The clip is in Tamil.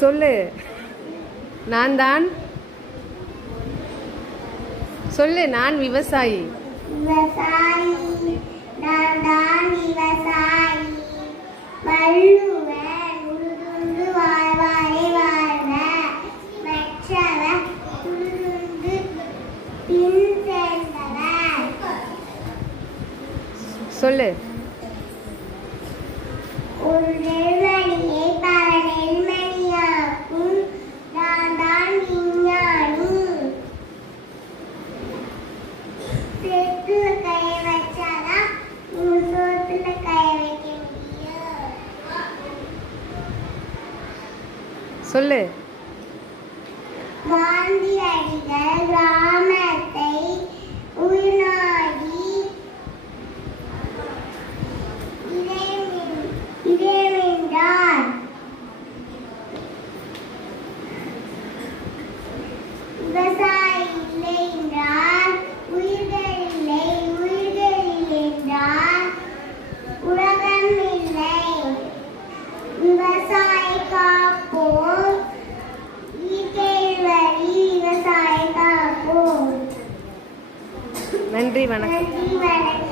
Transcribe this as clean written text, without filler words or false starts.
சொல்லு. நான் தான் சொல்லு. நான் விவசாயி. விவசாயி. நான் தான் விவசாயி. வள்ளுவன் உழுதுண்டு வாழ்வாரே வாழ்க. மற்றவர் உழுதுண்டு பின் சென்றவர். சொல்லு. ஒரு நெல்மணியை பல நெல்மணியாக்கும். நான் தான் விஞ்ஞானி. சேத்துல கைய வச்சாதான் உங்க சோத்துல கைய வைக்க முடியும். சொல்லு. காந்தியடிகள் கிராமத்தை உயிர்நாடி இறைவென்றார். விவசாயி இல்லை என்றார், உயிர்கள் இல்லை. உயிர்கள் இல்லை என்றார், உலகம் இல்லை. விவசாயி காப்போம், இயற்கை வழி விவசாயி காப்போம். நன்றி, வணக்கம். நன்றி, வணக்கம்.